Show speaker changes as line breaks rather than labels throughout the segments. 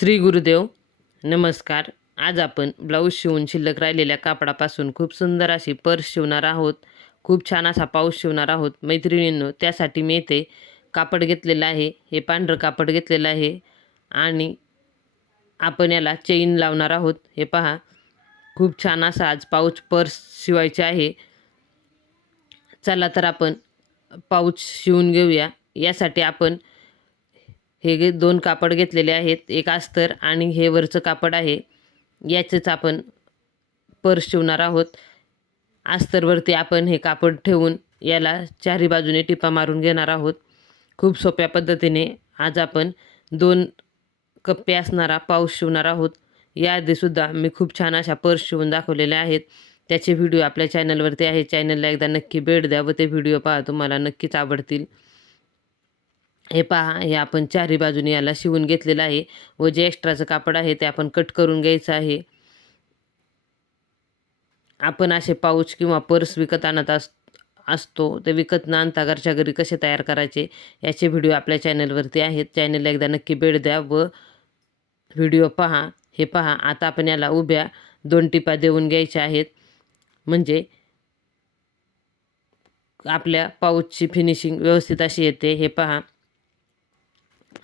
श्री गुरुदेव नमस्कार. आज आपण ब्लाऊज शिवून शिल्लक राहिलेल्या कापडापासून खूप सुंदर अशी पर्स शिवणार आहोत. खूप छान असा पाऊस शिवणार आहोत. मैत्रिणींनो त्यासाठी मी येथे कापड घेतलेलं आहे. हे पांढरं कापड घेतलेलं आहे. आणि आपण याला चेन लावणार आहोत. हे पहा खूप छान असा आज पाऊच पर्स शिवायचे आहे. चला तर आपण पाऊच शिवून घेऊया. यासाठी आपण हे दोन कापड घेतलेले आहेत. एक अस्तर आणि हे वरचं कापड आहे. याचंच आपण पर्स शिवणार आहोत. अस्तरवरती आपण हे कापड ठेवून याला चारी बाजूने टिपा मारून घेणार आहोत. खूप सोप्या पद्धतीने आज आपण दोन कप्पे असणारा पाऊस शिवणार आहोत. याआधीसुद्धा मी खूप छान अशा पर्स शिवून दाखवलेल्या आहेत. त्याचे व्हिडिओ आपल्या चॅनलवरती आहे. चॅनलला एकदा नक्की भेट द्या व ते व्हिडिओ पहा तुम्हाला नक्कीच आवडतील. हे पहा हे आपण चारही बाजूने याला शिवून घेतलेलं आहे. व जे एक्स्ट्राचं कापड आहे ते आपण कट करून घ्यायचं आहे. आपण असे पाऊच किंवा पर्स विकत आणत अस असतो. ते विकत न आणता घरच्या घरी कसे तयार करायचे याचे व्हिडिओ आपल्या चॅनलवरती आहेत. चॅनलला एकदा नक्की भेट द्या व व्हिडिओ पहा. हे पहा आता आपण याला उभ्या दोन टिपा देऊन घ्यायच्या आहेत. म्हणजे आपल्या पाऊचची फिनिशिंग व्यवस्थित अशी येते. हे पहा.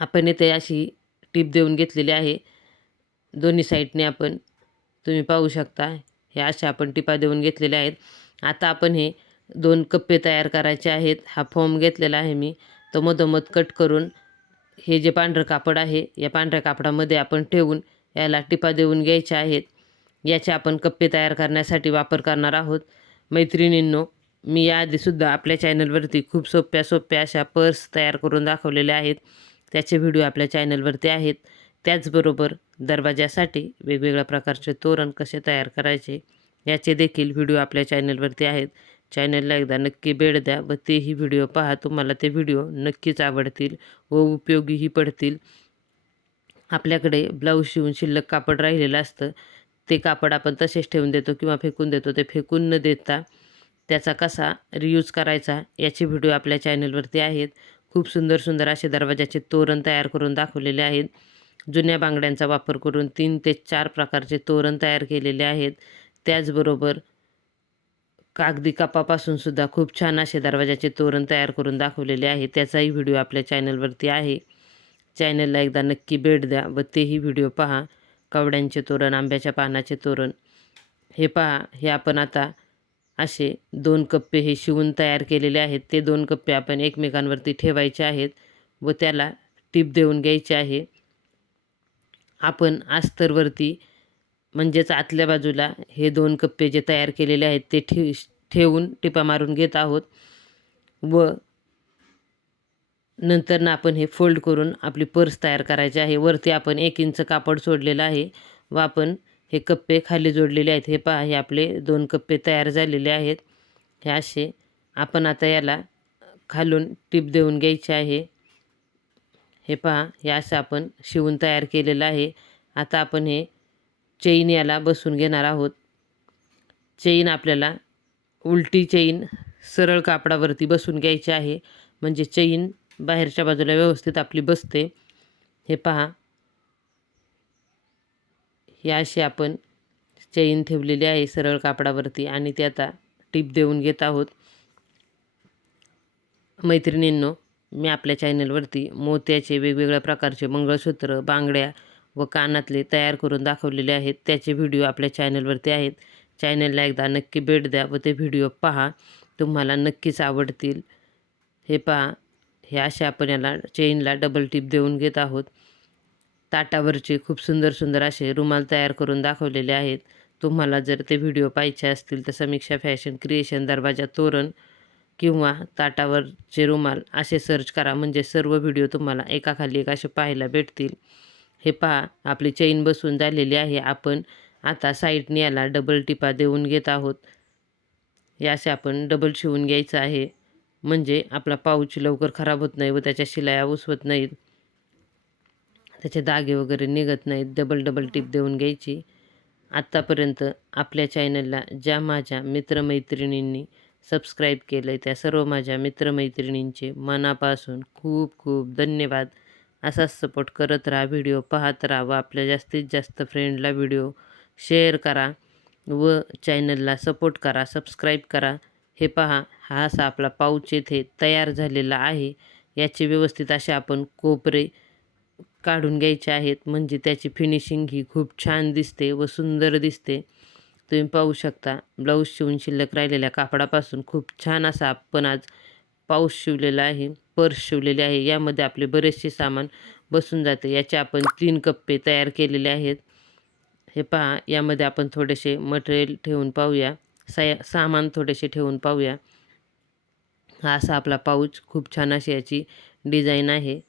आपण इथे अशी टीप देऊन घेतलेली आहे. दोन्ही साईडने आपण तुम्ही पाहू शकता. हे अशा आपण टिपा देऊन घेतलेल्या आहेत. आता आपण हे दोन कप्पे तयार करायचे आहेत. हा फॉर्म घेतलेला आहे मी. तो मधोमध कट करून हे जे पांढरं कापड आहे या पांढऱ्या कापडामध्ये आपण ठेवून याला टिपा देऊन घ्यायच्या आहेत. याचे आपण कप्पे तयार करण्यासाठी वापर करणार आहोत. मैत्रिणींनो मी याआधीसुद्धा आपल्या चॅनलवरती खूप सोप्या सोप्या अशा पर्स तयार करून दाखवलेल्या आहेत. त्याचे व्हिडिओ आपल्या चॅनलवरती आहेत. त्याचबरोबर दरवाजासाठी वेगवेगळ्या प्रकारचे तोरण कसे तयार करायचे याचे देखील व्हिडिओ आपल्या चॅनलवरती आहेत. चॅनलला एकदा नक्की भेट द्या व तेही व्हिडिओ पहा. तुम्हाला ते व्हिडिओ नक्कीच आवडतील व उपयोगीही पडतील. आपल्याकडे ब्लाऊज शिवून शिल्लक कापड राहिलेलं असतं. ते कापड आपण तसेच ठेवून देतो किंवा फेकून देतो. ते फेकून न देता त्याचा कसा रियूज करायचा याचे व्हिडिओ आपल्या चॅनलवरती आहेत. खूप सुंदर सुंदर असे दरवाजाचे तोरण तयार करून दाखवलेले आहेत. जुन्या बांगड्यांचा वापर करून तीन ते चार प्रकारचे तोरण तयार केलेले आहेत. त्याचबरोबर कागदी कापापासून सुद्धा खूप छान असे दरवाजाचे तोरण तयार करून दाखवलेले आहे त्याचाही व्हिडिओ आपल्या चॅनलवरती आहे. चॅनलला एकदा नक्की भेट द्या व तेही व्हिडिओ पहा. कवड्यांचे तोरण आंब्याच्या पानाचे तोरण. हे पहा हे आपण आता असे दोन कप्पे हे शिवून तयार केलेले आहेत. ते दोन कप्पे आपण एकमेकांवरती ठेवायचे आहेत व त्याला टीप देऊन घ्यायचे आहे. आपण अस्तरवरती म्हणजेच आतल्या बाजूला हे दोन कप्पे जे तयार केलेले आहेत ते ठे ठेवून टिपा मारून घेत आहोत व नंतर ना आपण हे फोल्ड करून आपली पर्स तयार करायची आहे. वरती आपण एक इंच कापड सोडलेलं आहे व आपण हे कप्पे खाली जोडलेले आहेत. हे पहा हे आपले दोन कप्पे तयार झालेले आहेत. हे असे आपण आता याला खालून टीप देऊन घ्यायचे आहे. हे पहा हे असं आपण शिवून तयार केलेलं आहे. आता आपण हे चेन याला बसून घेणार आहोत. चेन आपल्याला उलटी चेन सरळ कापडावरती बसून घ्यायची आहे. म्हणजे चेन बाहेरच्या बाजूला व्यवस्थित आपली बसते. हे पहा या अशी आपण चेन ठेवलेली आहे सरळ कापडावरती आणि ते आता टिप देऊन घेत आहोत. मैत्रिणींनो मी आपल्या चॅनलवरती मोत्याचे वेगवेगळ्या प्रकारचे मंगळसूत्र बांगड्या व कानातले तयार करून दाखवलेले आहेत. त्याचे व्हिडिओ आपल्या चॅनलवरती आहेत. चॅनलला एकदा नक्की भेट द्या व ते व्हिडिओ पहा. तुम्हाला नक्कीच आवडतील. हे पहा. हे अशा आपण याला चेनला डबल टिप देऊन घेत आहोत. ताटावरचे खूप सुंदर सुंदर असे रुमाल तयार करून दाखवलेले आहेत. तुम्हाला जर ते व्हिडिओ पाहिजे असतील तर समीक्षा फॅशन क्रिएशन दरवाजा तोरण किंवा ताटावरचे रुमाल असे सर्च करा. म्हणजे सर्व व्हिडिओ तुम्हाला एकाखाली एक असे पाहायला भेटतील. हे पहा आपली चेन बसून झालेली आहे. आपण आता साईडने याला डबल टिपा देऊन घेत आहोत. यासे असे आपण डबल शिवून घ्यायचं आहे. म्हणजे आपला पाऊच लवकर खराब होत नाही व त्याच्या शिलाया उसवत नाहीत. त्याचे दागे वगैरे निघत नाहीत. डबल डबल टिप देऊन घ्यायची. आत्तापर्यंत आपल्या चॅनलला ज्या माझ्या मित्रमैत्रिणींनी सबस्क्राईब केलं आहे त्या सर्व माझ्या मित्रमैत्रिणींचे मनापासून खूप खूप धन्यवाद. असाच सपोर्ट करत राहा व्हिडिओ पाहत राहा व आपल्या जास्तीत जास्त फ्रेंडला व्हिडिओ शेअर करा व चॅनलला सपोर्ट करा सबस्क्राईब करा. हे पहा हा असा आपला पाऊच येथे तयार झालेला आहे. याचे व्यवस्थित असे आपण कोपरे काढून घ्यायचे आहेत. म्हणजे त्याची फिनिशिंग ही खूप छान दिसते व सुंदर दिसते. तुम्ही पाहू शकता ब्लाऊज शिवून शिल्लक राहिलेल्या कापडापासून खूप छान असा आपण आज पाऊस शिवलेला आहे पर्स शिवलेले आहे. यामध्ये आपले बरेचसे सामान बसून जाते. याचे आपण तीन कप्पे तयार केलेले आहेत. हे पहा यामध्ये आपण थोडेसे मटेरियल ठेवून पाहूया. साया सामान थोडेसे ठेवून पाहूया. हा असा आपला पाऊच. खूप छान अशी याची डिझाईन आहे.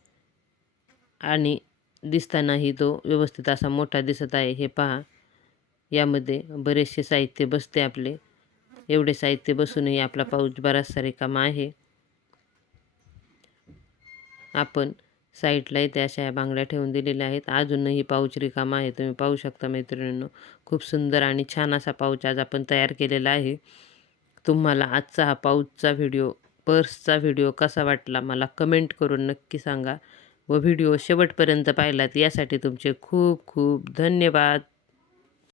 आणि दिसतानाही तो व्यवस्थित असा मोठा दिसत आहे. हे पहा. यामध्ये बरेचसे साहित्य बसते आपले. एवढे साहित्य बसूनही आपला पाऊच बराचसा रिकामा आहे. आपण साईडला इथे अशा या बांगड्या ठेवून दिलेल्या आहेत. अजूनही पाऊच रिकामा आहे. तुम्ही पाहू शकता मैत्रिणींनो खूप सुंदर आणि छान असा पाऊच आज आपण तयार केलेला आहे. तुम्हाला आजचा हा पाऊचचा व्हिडिओ पर्सचा व्हिडिओ कसा वाटला मला कमेंट करून नक्की सांगा. व व्हिडिओ शेवटपर्यंत पाहिलात यासाठी तुमचे खूप खूप धन्यवाद.